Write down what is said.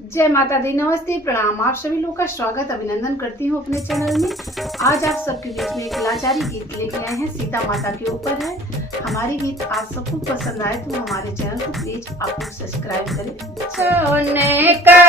जय माता दी, नमस्ते, प्रणाम। आप सभी लोग का स्वागत अभिनंदन करती हूँ अपने चैनल में। आज आप सबके बीच में एक लाचारी गीत लेके आए हैं, सीता माता के ऊपर है। हमारी गीत आप सबको पसंद आए तो हमारे चैनल को प्लीज आप लोग सब्सक्राइब करें। सोने का